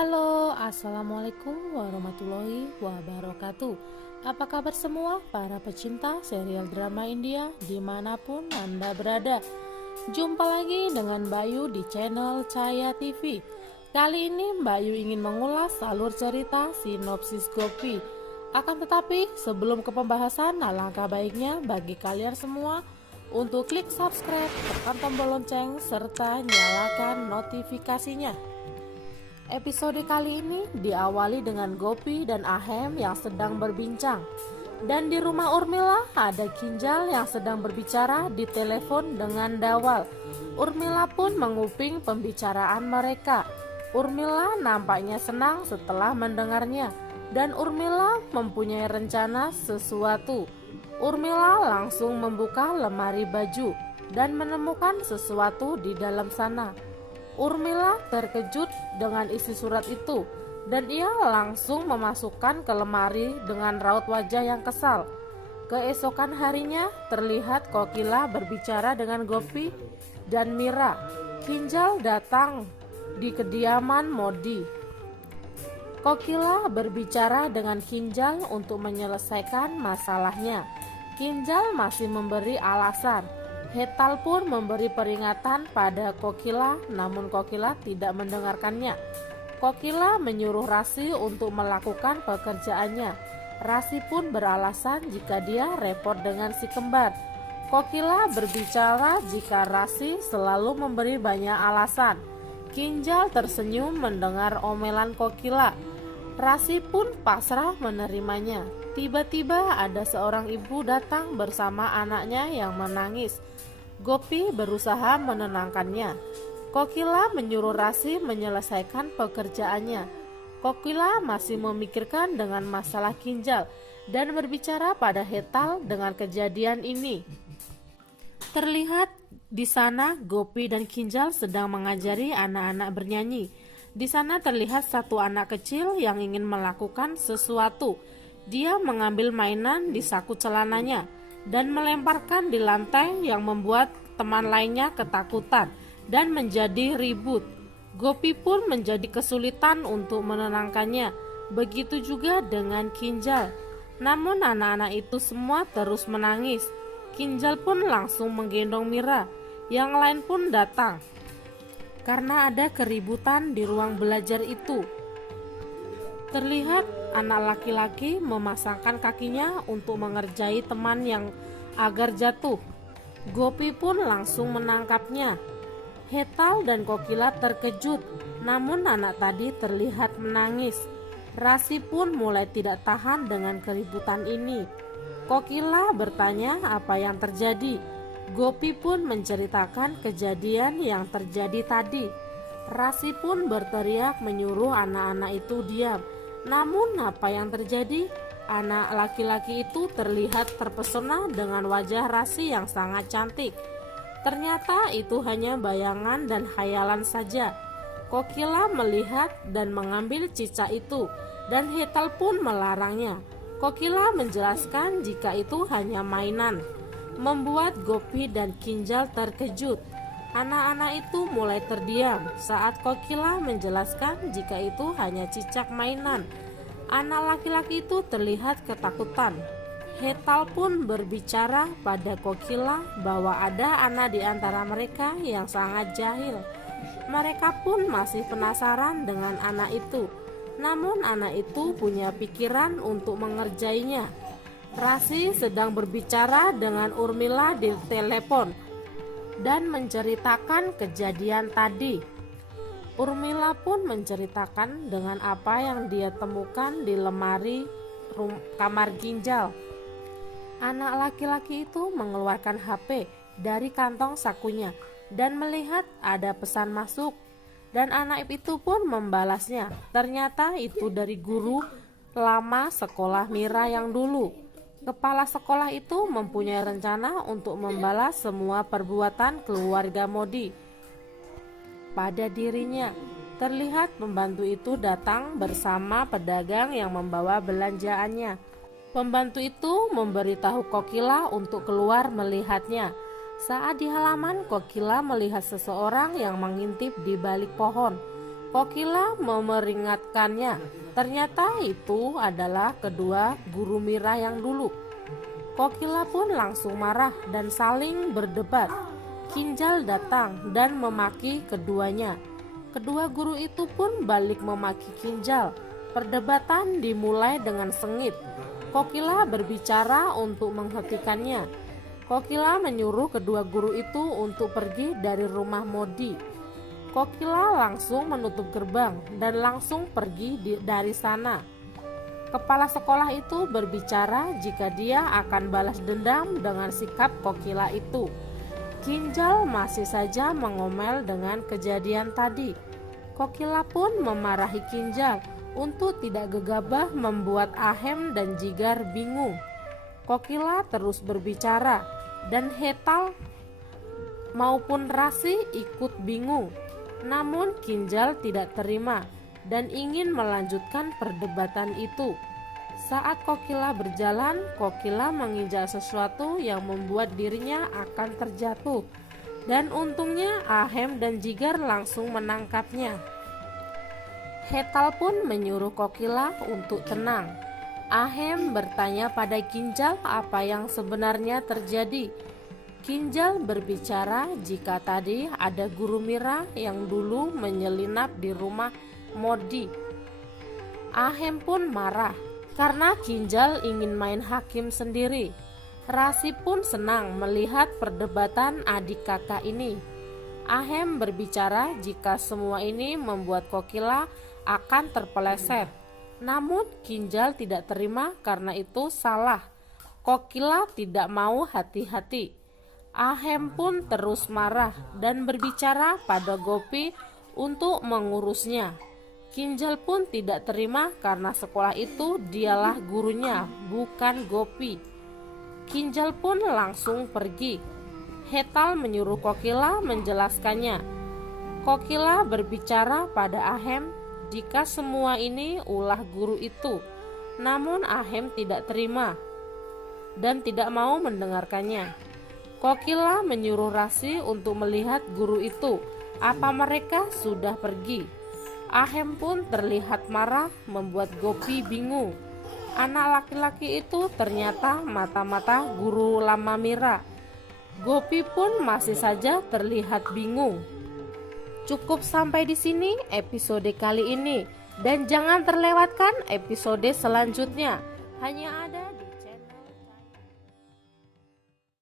Halo, assalamualaikum warahmatullahi wabarakatuh. Apa kabar semua para pecinta serial drama India dimanapun Anda berada? Jumpa lagi dengan Bayu di channel Cahaya TV. Kali ini Bayu ingin mengulas alur cerita sinopsis Gopi. Akan tetapi sebelum ke pembahasan, alangkah baiknya bagi kalian semua untuk klik subscribe, tekan tombol lonceng, serta nyalakan notifikasinya. Episode kali ini diawali dengan Gopi dan Ahem yang sedang berbincang. Dan di rumah Urmila ada Kinjal yang sedang berbicara di telepon dengan Dawal. Urmila pun menguping pembicaraan mereka. Urmila nampaknya senang setelah mendengarnya. Dan Urmila mempunyai rencana sesuatu. Urmila langsung membuka lemari baju dan menemukan sesuatu di dalam sana. Urmila terkejut dengan isi surat itu dan ia langsung memasukkan ke lemari dengan raut wajah yang kesal. Keesokan harinya terlihat Kokila berbicara dengan Gopi dan Mira. Kinjal datang di kediaman Modi. Kokila berbicara dengan Kinjal untuk menyelesaikan masalahnya. Kinjal masih memberi alasan. Hetal pun memberi peringatan pada Kokila, namun Kokila tidak mendengarkannya. Kokila menyuruh Rasi untuk melakukan pekerjaannya. Rasi pun beralasan jika dia repot dengan si kembar. Kokila berbicara jika Rasi selalu memberi banyak alasan. Kinjal tersenyum mendengar omelan Kokila. Rasi pun pasrah menerimanya. Tiba-tiba ada seorang ibu datang bersama anaknya yang menangis. Gopi berusaha menenangkannya. Kokila menyuruh Rasi menyelesaikan pekerjaannya. Kokila masih memikirkan dengan masalah Kinjal dan berbicara pada Hetal dengan kejadian ini. Terlihat di sana Gopi dan Kinjal sedang mengajari anak-anak bernyanyi. Di sana terlihat satu anak kecil yang ingin melakukan sesuatu. Dia mengambil mainan di saku celananya dan melemparkan di lantai yang membuat teman lainnya ketakutan dan menjadi ribut. Gopi pun menjadi kesulitan untuk menenangkannya. Begitu juga dengan Kinjal. Namun anak-anak itu semua terus menangis. Kinjal pun langsung menggendong Mira. Yang lain pun datang karena ada keributan di ruang belajar itu. Terlihat anak laki-laki memasangkan kakinya untuk mengerjai teman yang agar jatuh. Gopi pun langsung menangkapnya. Hetal dan Kokila terkejut, namun anak tadi terlihat menangis. Rasi pun mulai tidak tahan dengan keributan ini. Kokila bertanya apa yang terjadi. Gopi pun menceritakan kejadian yang terjadi tadi. Rasi pun berteriak menyuruh anak-anak itu diam. Namun apa yang terjadi? Anak laki-laki itu terlihat terpesona dengan wajah Rasi yang sangat cantik. Ternyata itu hanya bayangan dan khayalan saja. Kokila melihat dan mengambil cicak itu dan Hetal pun melarangnya. Kokila menjelaskan jika itu hanya mainan, membuat Gopi dan Kinjal terkejut. Anak-anak itu mulai terdiam saat Kokila menjelaskan jika itu hanya cicak mainan. Anak laki-laki itu terlihat ketakutan. Hetal pun berbicara pada Kokila bahwa ada anak di antara mereka yang sangat jahil. Mereka pun masih penasaran dengan anak itu. Namun anak itu punya pikiran untuk mengerjainya. Rasi sedang berbicara dengan Urmila di telepon dan menceritakan kejadian tadi. Urmila pun menceritakan dengan apa yang dia temukan di lemari kamar Kinjal. Anak laki-laki itu mengeluarkan HP dari kantong sakunya dan melihat ada pesan masuk. Dan anak itu pun membalasnya. Ternyata itu dari guru lama sekolah Mira yang dulu. Kepala sekolah itu mempunyai rencana untuk membalas semua perbuatan keluarga Modi pada dirinya. Terlihat pembantu itu datang bersama pedagang yang membawa belanjaannya. Pembantu itu memberitahu Kokila untuk keluar melihatnya. Saat di halaman, Kokila melihat seseorang yang mengintip di balik pohon. Kokila memperingatkannya. Ternyata itu adalah kedua guru Mira yang dulu. Kokila pun langsung marah dan saling berdebat. Kinjal datang dan memaki keduanya. Kedua guru itu pun balik memaki Kinjal. Perdebatan dimulai dengan sengit. Kokila berbicara untuk menghentikannya. Kokila menyuruh kedua guru itu untuk pergi dari rumah Modi. Kokila langsung menutup gerbang dan langsung pergi dari sana. Kepala sekolah itu berbicara jika dia akan balas dendam dengan sikap Kokila itu. Kinjal masih saja mengomel dengan kejadian tadi. Kokila pun memarahi Kinjal untuk tidak gegabah membuat Ahem dan Jigar bingung. Kokila terus berbicara dan Hetal maupun Rasi ikut bingung. Namun Kinjal tidak terima dan ingin melanjutkan perdebatan itu. Saat Kokila berjalan, Kokila menginjak sesuatu yang membuat dirinya akan terjatuh. Dan untungnya Ahem dan Jigar langsung menangkapnya. Hetal pun menyuruh Kokila untuk tenang. Ahem bertanya pada Kinjal apa yang sebenarnya terjadi. Kinjal berbicara jika tadi ada guru Mira yang dulu menyelinap di rumah Modi. Ahem pun marah karena Kinjal ingin main hakim sendiri. Rasi pun senang melihat perdebatan adik kakak ini. Ahem berbicara jika semua ini membuat Kokila akan terpeleset. Namun Kinjal tidak terima karena itu salah. Kokila tidak mau hati-hati. Ahem pun terus marah dan berbicara pada Gopi untuk mengurusnya. Kinjal pun tidak terima karena sekolah itu dialah gurunya, bukan Gopi. Kinjal pun langsung pergi. Hetal menyuruh Kokila menjelaskannya. Kokila berbicara pada Ahem jika semua ini ulah guru itu. Namun Ahem tidak terima dan tidak mau mendengarkannya. Kokila menyuruh Rasi untuk melihat guru itu. Apa mereka sudah pergi? Ahem pun terlihat marah, membuat Gopi bingung. Anak laki-laki itu ternyata mata-mata guru lama Mira. Gopi pun masih saja terlihat bingung. Cukup sampai di sini episode kali ini, dan jangan terlewatkan episode selanjutnya. Hanya ada